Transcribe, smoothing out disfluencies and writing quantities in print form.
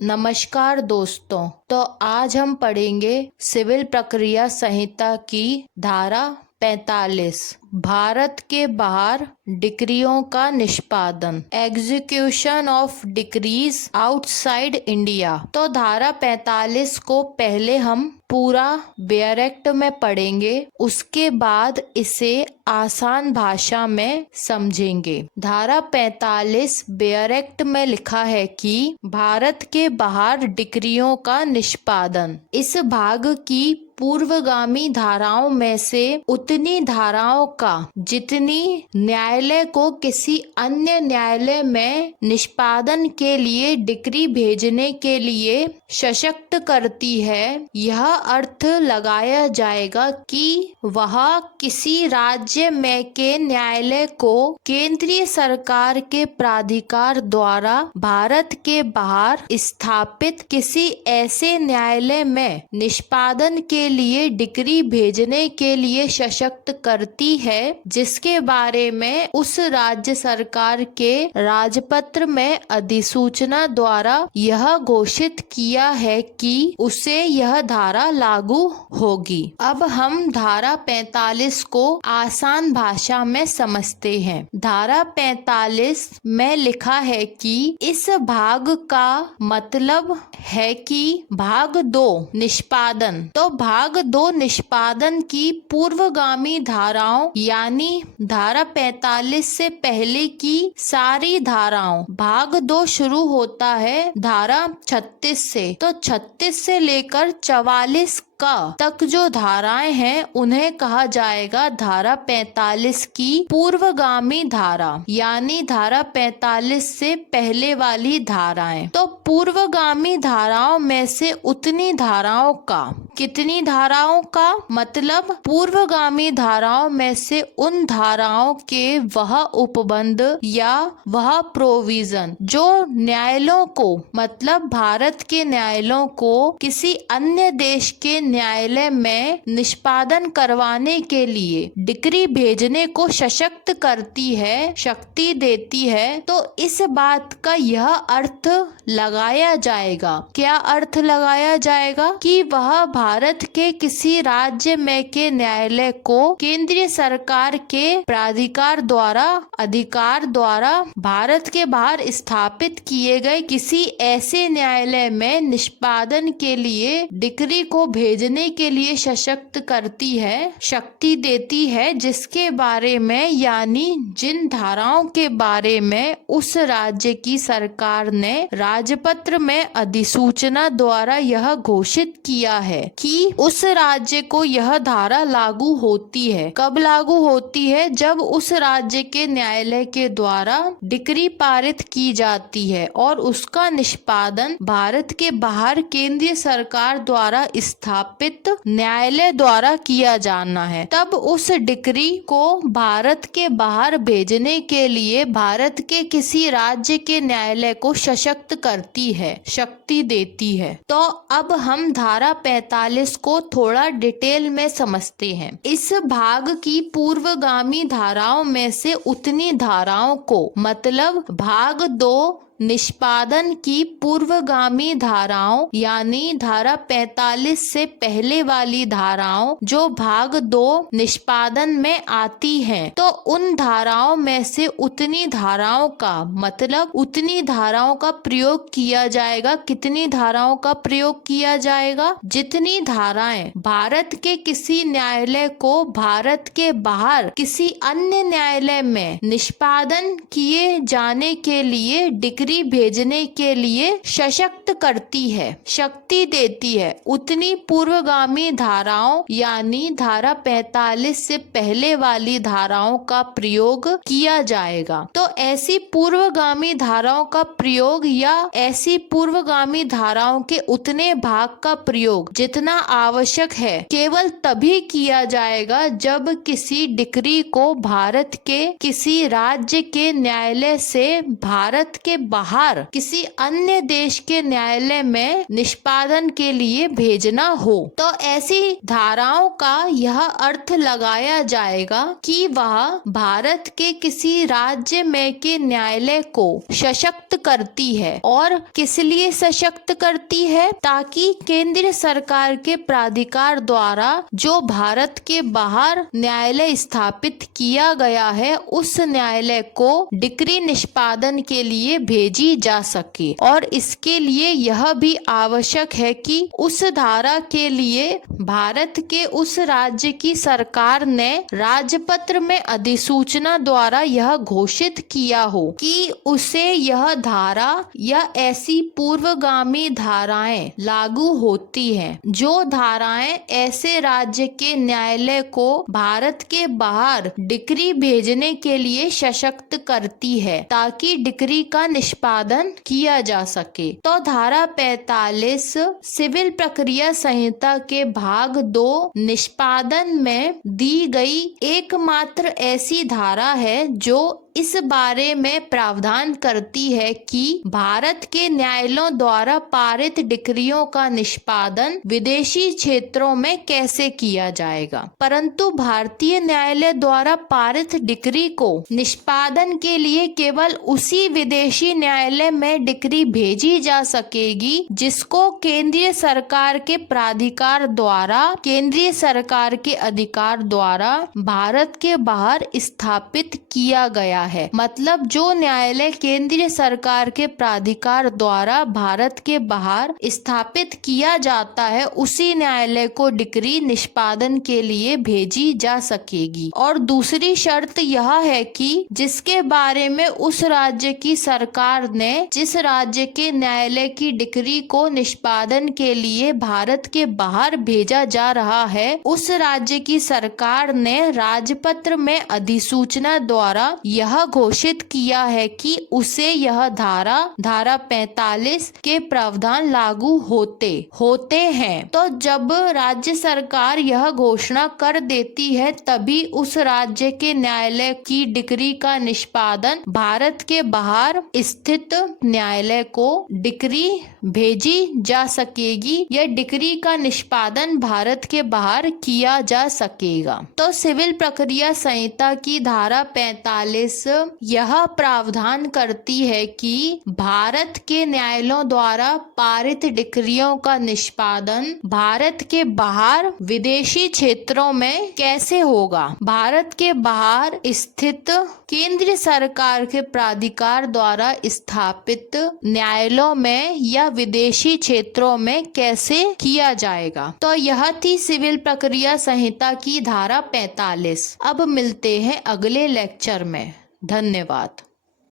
नमस्कार दोस्तों। तो आज हम पढ़ेंगे सिविल प्रक्रिया संहिता की धारा 45, भारत के बाहर डिक्रियों का निष्पादन, execution of decrease outside India. तो धारा 45 को पहले हम पूरा बेयरेक्ट में पढ़ेंगे, उसके बाद इसे आसान भाषा में समझेंगे। धारा 45 बेयरेक्ट में लिखा है कि भारत के बाहर डिक्रियों का निष्पादन। इस भाग की पूर्वगामी धाराओं में से उतनी धाराओं का जितनी न्यायालय को किसी अन्य न्यायालय में निष्पादन के लिए डिक्री भेजने के लिए सशक्त करती है, यह अर्थ लगाया जाएगा कि वह किसी राज्य में के न्यायालय को केंद्रीय सरकार के प्राधिकार द्वारा भारत के बाहर स्थापित किसी ऐसे न्यायालय में निष्पादन के लिए डिक्री भेजने के लिए सशक्त करती है जिसके बारे में उस राज्य सरकार के राजपत्र में अधिसूचना द्वारा यह घोषित किया है कि उसे यह धारा लागू होगी। अब हम धारा 45 को आसान भाषा में समझते हैं। धारा 45 में लिखा है कि इस भाग का मतलब है कि भाग 2 निष्पादन। तो भाग 2 निष्पादन की पूर्वगामी धाराओं यानी धारा 45 से पहले की सारी धाराओं, भाग 2 शुरू होता है धारा 36 से। तो 36 से लेकर 44 तक जो धाराएं हैं उन्हें कहा जाएगा धारा 45 की पूर्वगामी धारा यानी धारा 45 से पहले वाली धाराएं। तो पूर्वगामी धाराओं में से उतनी धाराओं का, कितनी धाराओं का मतलब पूर्वगामी धाराओं में से उन धाराओं के वह उपबंध या वह प्रोविजन जो न्यायालयों को मतलब भारत के न्यायालयों को किसी अन्य देश के न्यायालय में निष्पादन करवाने के लिए डिक्री भेजने को सशक्त करती है, शक्ति देती है। तो इस बात का यह अर्थ लगाया जाएगा, क्या अर्थ लगाया जाएगा कि वह भारत के किसी राज्य में के न्यायालय को केंद्रीय सरकार के प्राधिकार द्वारा अधिकार द्वारा भारत के बाहर स्थापित किए गए किसी ऐसे न्यायालय में निष्पादन के लिए डिक्री को भेजने के लिए सशक्त करती है, शक्ति देती है, जिसके बारे में यानी जिन धाराओं के बारे में उस राज्य की सरकार ने राजपत्र में अधिसूचना द्वारा यह घोषित किया है कि उस राज्य को यह धारा लागू होती है। कब लागू होती है? जब उस राज्य के न्यायालय के द्वारा डिक्री पारित की जाती है और उसका निष्पादन भारत के बाहर केंद्रीय सरकार द्वारा स्थापित न्यायालय द्वारा किया जाना है। तब उस डिक्री को भारत के बाहर भेजने के लिए भारत के किसी राज्य के न्यायालय को सशक्त करती है, शक्ति देती है। तो अब हम धारा 45 को थोड़ा डिटेल में समझते हैं। इस भाग की पूर्वगामी धाराओं में से उतनी धाराओं को मतलब भाग 2 निष्पादन की पूर्वगामी धाराओं यानी धारा 45 से पहले वाली धाराओं जो भाग 2 निष्पादन में आती हैं, तो उन धाराओं में से उतनी धाराओं का मतलब उतनी धाराओं का प्रयोग किया जाएगा। कितनी धाराओं का प्रयोग किया जाएगा? जितनी धाराएं भारत के किसी न्यायालय को भारत के बाहर किसी अन्य न्यायालय में निष्पादन किए जाने के लिए डिक्री भेजने के लिए सशक्त करती है, शक्ति देती है, उतनी पूर्वगामी धाराओं यानी धारा 45 से पहले वाली धाराओं का प्रयोग किया जाएगा। तो ऐसी पूर्वगामी धाराओं का प्रयोग या ऐसी पूर्वगामी धाराओं के उतने भाग का प्रयोग जितना आवश्यक है केवल तभी किया जाएगा जब किसी डिक्री को भारत के किसी राज्य के न्यायालय से भारत के बाहर किसी अन्य देश के न्यायालय में निष्पादन के लिए भेजना हो, तो ऐसी धाराओं का यह अर्थ लगाया जाएगा कि वह भारत के किसी राज्य में के न्यायालय को सशक्त करती है। और किस लिए सशक्त करती है? ताकि केंद्र सरकार के प्राधिकार द्वारा जो भारत के बाहर न्यायालय स्थापित किया गया है, उस न्यायालय को डिक्री निष्पादन के लिए भेजी जा सके। और इसके लिए यह भी आवश्यक है कि उस धारा के लिए भारत के उस राज्य की सरकार ने राजपत्र में अधिसूचना द्वारा यह घोषित किया हो कि उसे यह धारा या ऐसी पूर्वगामी धाराएं लागू होती हैं। जो धाराएं ऐसे राज्य के न्यायालय को भारत के बाहर डिक्री भेजने के लिए सशक्त करती है ताकि डिक्री का निष्पादन किया जा सके। तो धारा 45 सिविल प्रक्रिया संहिता के भाग 2 निष्पादन में दी गई एकमात्र ऐसी धारा है जो इस बारे में प्रावधान करती है कि भारत के न्यायालयों द्वारा पारित डिक्रियों का निष्पादन विदेशी क्षेत्रों में कैसे किया जाएगा। परंतु भारतीय न्यायालय द्वारा पारित डिक्री को निष्पादन के लिए केवल उसी विदेशी न्यायालय में डिक्री भेजी जा सकेगी जिसको केंद्रीय सरकार के प्राधिकार द्वारा, केंद्रीय सरकार के अधिकार द्वारा भारत के बाहर स्थापित किया गया है। मतलब जो न्यायालय केंद्रीय सरकार के प्राधिकार द्वारा भारत के बाहर स्थापित किया जाता है, उसी न्यायालय को डिक्री निष्पादन के लिए भेजी जा सकेगी। और दूसरी शर्त यह है कि जिसके बारे में उस राज्य की सरकार ने जिस राज्य के न्यायालय की डिक्री को निष्पादन के लिए भारत के बाहर भेजा जा रहा है, उस राज्य की सरकार ने राजपत्र में अधिसूचना द्वारा यह घोषित किया है कि उसे यह धारा 45 के प्रावधान लागू होते हैं। तो जब राज्य सरकार यह घोषणा कर देती है, तभी उस राज्य के न्यायालय की डिक्री का निष्पादन भारत के बाहर स्थित न्यायालय को डिक्री भेजी जा सकेगी या डिक्री का निष्पादन भारत के बाहर किया जा सकेगा। तो सिविल प्रक्रिया संहिता की धारा 45 यह प्रावधान करती है कि भारत के न्यायालयों द्वारा पारित डिक्रियों का निष्पादन भारत के बाहर विदेशी क्षेत्रों में कैसे होगा। भारत के बाहर स्थित केंद्र सरकार के प्राधिकार द्वारा स्थापित न्यायालयों में या विदेशी क्षेत्रों में कैसे किया जाएगा। तो यह थी सिविल प्रक्रिया संहिता की धारा 45। अब मिलते हैं अगले लेक्चर में। धन्यवाद।